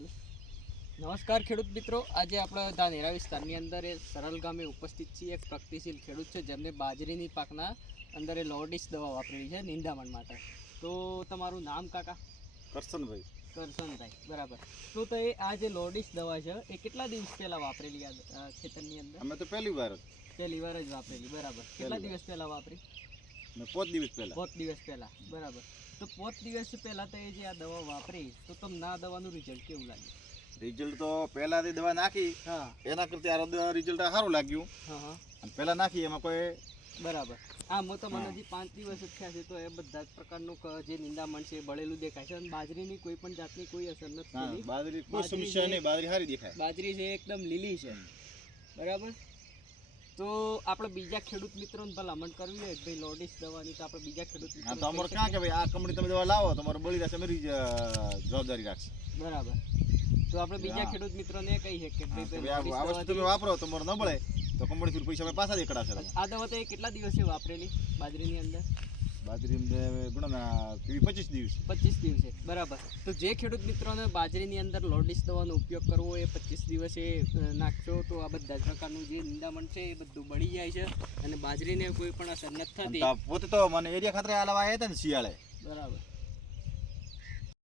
નમસ્કાર ખેડૂત મિત્રો. આજે આપણે ધાનેરા વિસ્તારની અંદર એ સરળ ગામે ઉપસ્થિત છીએ. એક પ્રગતિશીલ ખેડૂત છે જેમને બાજરીની પાકના અંદર એ લોડિસ દવા વાપરેલી છે નિંદામણ માટે. તો તમારું નામ કાકા? કરશનભાઈ. કરશનભાઈ. બરાબર. તો તો એ આ જે લોડિસ દવા છે એ કેટલા દિવસ પહેલાં વાપરેલી આ ખેતરની અંદર? અમે તો પહેલી વાર જ. પહેલી વાર જ વાપરેલી. બરાબર. કેટલા દિવસ પહેલાં વાપરી? પાંચ દિવસ પહેલા. પોત દિવસ પહેલા. બરાબર. તો પોત દિવસ પહેલા તો એ જે આ દવા વાપરી તો તમને આ દવાનું રિઝલ્ટ કેવું લાગ્યું? રિઝલ્ટ તો પહેલાથી દવા નાખી. હા. એના કરતાં આ રિઝલ્ટ સારું લાગ્યું. હા અને પહેલા નાખી એમાં કોઈ બરાબર. આ હું તમને મને હજી પાંચ દિવસ જ થયા છે તો એ બધા જ પ્રકારનું જે નિંદામણ છે બળેલું દેખાય છે. અને બાજરીની કોઈ પણ જાતની કોઈ અસર નથી બાજરી કોઈ સમસ્યા નહીં બાજરી સારી દેખાય. બાજરી છે એકદમ લીલી છે. બરાબર? તો આપણે બીજા ખેડૂત મિત્રોને ભલામણ કરવી હોય ભાઈ લોડિસ દવાની તો આપણે બીજા ખેડૂત મિત્રો તો અમારે ક્યાં કે ભાઈ આ કંપની તમે દવા લાવો તમારે બળી જશે અમારી જવાબદારી રાખશે. બરાબર. તો આપણે બીજા ખેડૂત મિત્રોને કહીએ કે ભાઈ આ- વસ્તુ તમે વાપરો તમારે ન મળે તો કંપની પૈસા અમે પાછા દેખડાશે તમે. આ દવા તો એ કેટલા દિવસે વાપરેલી બાજરીની અંદર? બાજરી અંદર કેવી પચીસ દિવસ. પચીસ દિવસે બરાબર. તો જે ખેડૂત મિત્રોને બાજરીની અંદર લોડિસ દવાનો ઉપયોગ કરવો એ પચીસ દિવસે નાખશો તો આ બધા પ્રકારનું જે નિંદામણ છે એ બધું બળી જાય છે અને બાજરીને કોઈ પણ અસર નથી થતી. પોતે તો મને એરિયા ખાતરે આ લાવવા આવ્યા હતા ને શિયાળે. બરાબર.